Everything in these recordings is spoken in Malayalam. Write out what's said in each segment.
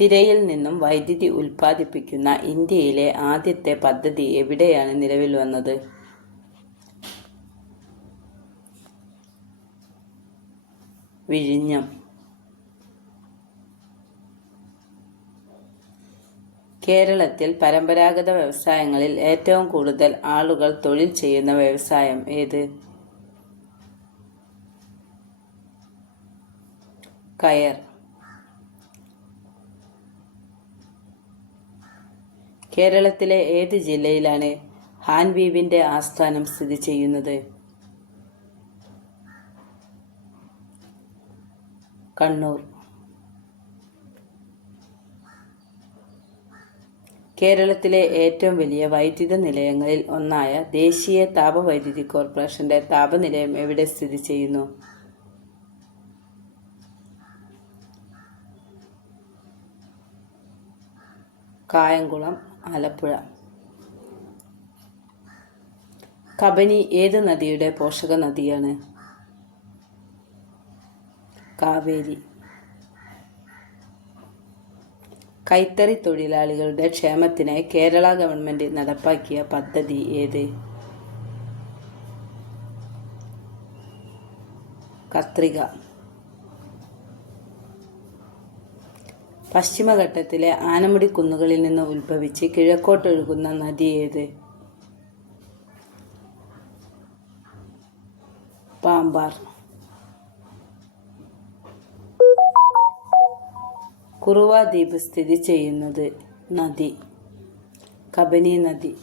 തിരയിൽ നിന്നും വൈദ്യുതി ഉൽപ്പാദിപ്പിക്കുന്ന ഇന്ത്യയിലെ ആദ്യത്തെ പദ്ധതി എവിടെയാണ് നിലവിൽ വന്നത്? വിഴിഞ്ഞം. കേരളത്തിൽ പരമ്പരാഗത വ്യവസായങ്ങളിൽ ഏറ്റവും കൂടുതൽ ആളുകൾ തൊഴിൽ ചെയ്യുന്ന വ്യവസായം ഏത്? കയർ. കേരളത്തിലെ ഏത് ജില്ലയിലാണ് ഹാൻവീവിന്റെ ആസ്ഥാനം സ്ഥിതി ചെയ്യുന്നത്? കണ്ണൂർ. കേരളത്തിലെ ഏറ്റവും വലിയ വൈദ്യുത നിലയങ്ങളിൽ ഒന്നായ ദേശീയ താപവൈദ്യുതി കോർപ്പറേഷന്റെ താപനിലയം എവിടെ സ്ഥിതി ചെയ്യുന്നു? കായംകുളം, ആലപ്പുഴ. കബനി ഏത് നദിയുടെ പോഷക നദിയാണ്? കാവേരി. കൈത്തറി തൊഴിലാളികളുടെ ക്ഷേമത്തിനായി കേരള ഗവൺമെന്റ് നടപ്പാക്കിയ പദ്ധതി ഏത്? കത്രിക. പശ്ചിമഘട്ടത്തിലെ ആനമുടി കുന്നുകളിൽ നിന്ന് ഉത്ഭവിച്ച് കിഴക്കോട്ടൊഴുകുന്ന നദി ഏത്? പാമ്പാർ. കുറുവ ദ്വീപ് സ്ഥിതി ചെയ്യുന്നത് നദി? കബനി നദി.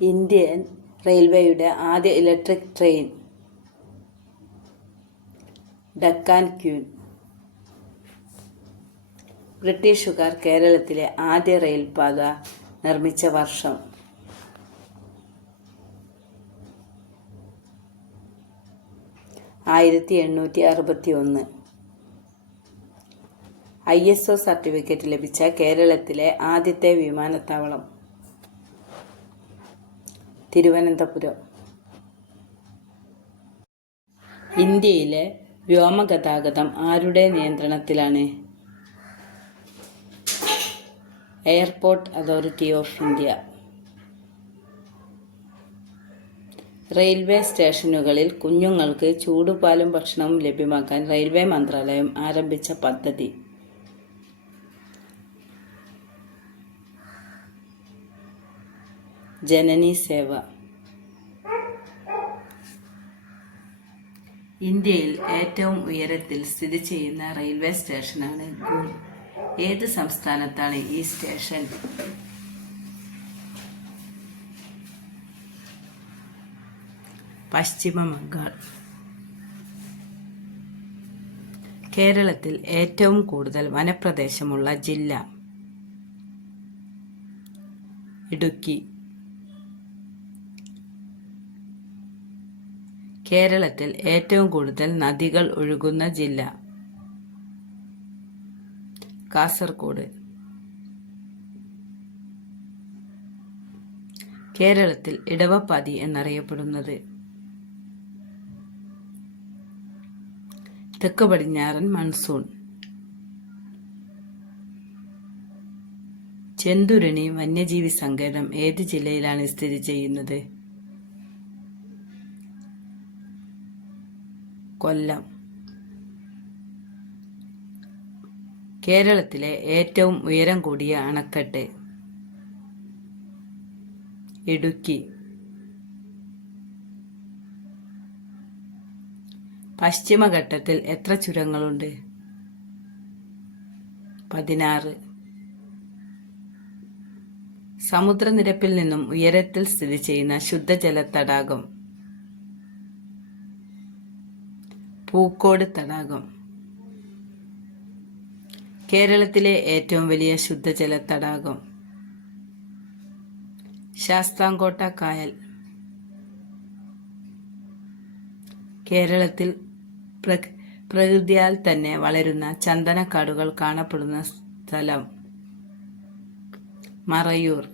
ഇന്ത്യൻ റെയിൽവേയുടെ ആദ്യ ഇലക്ട്രിക് ട്രെയിൻ? ഡക്കാൻ ക്വീൻ. ബ്രിട്ടീഷുകാർ കേരളത്തിലെ ആദ്യ റെയിൽപാത നിർമ്മിച്ച വർഷം? 1861. ISO സർട്ടിഫിക്കറ്റ് ലഭിച്ച കേരളത്തിലെ ആദ്യത്തെ വിമാനത്താവളം? തിരുവനന്തപുരം. ഇന്ത്യയിലെ വ്യോമഗതാഗതം ആരുടെ നിയന്ത്രണത്തിലാണ്? Airport authority of India. Railway സ്റ്റേഷനുകളിൽ കുഞ്ഞുങ്ങൾക്ക് ചൂടുപാലും ഭക്ഷണവും ലഭ്യമാക്കാൻ റെയിൽവേ മന്ത്രാലയം ആരംഭിച്ച പദ്ധതി? ജനനി സേവ. ഇന്ത്യയിൽ ഏറ്റവും ഉയരത്തിൽ സ്ഥിതി ചെയ്യുന്ന റെയിൽവേ സ്റ്റേഷനാണ് ഗൂൽ. ഏത് സംസ്ഥാനത്താണ് ഈ സ്റ്റേഷൻ? പശ്ചിമ ബംഗാൾ. കേരളത്തിൽ ഏറ്റവും കൂടുതൽ വനപ്രദേശമുള്ള ജില്ല? ഇടുക്കി. കേരളത്തിൽ ഏറ്റവും കൂടുതൽ നദികൾ ഒഴുകുന്ന ജില്ല? കാസർഗോഡ്. കേരളത്തിൽ ഇടവപ്പാതി എന്നറിയപ്പെടുന്നത്? തെക്ക് പടിഞ്ഞാറൻ മൺസൂൺ. ചെന്തുരുണി വന്യജീവി സങ്കേതം ഏത് ജില്ലയിലാണ് സ്ഥിതി ചെയ്യുന്നത്? കൊല്ലം. കേരളത്തിലെ ഏറ്റവും ഉയരം കൂടിയ അണക്കെട്ട്? ഇടുക്കി. പശ്ചിമഘട്ടത്തിൽ എത്ര ചുരങ്ങളുണ്ട്? 16. സമുദ്രനിരപ്പിൽ നിന്നും ഉയരത്തിൽ സ്ഥിതി ചെയ്യുന്ന ശുദ്ധജല തടാകം? പൂക്കോട് തടാകം. കേരളത്തിലെ ഏറ്റവും വലിയ ശുദ്ധജല തടാകം? ശാസ്താംകോട്ട കായൽ. കേരളത്തിൽ പ്രകൃതിയാൽ തന്നെ വളരുന്ന ചന്ദനക്കാടുകൾ കാണപ്പെടുന്ന സ്ഥലം? മറയൂർ.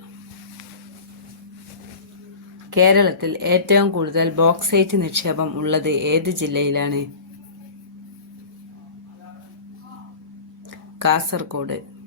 കേരളത്തിൽ ഏറ്റവും കൂടുതൽ ബോക്സൈറ്റ് നിക്ഷേപം ഉള്ളത് ഏത് ജില്ലയിലാണ്? കാസർഗോഡ്.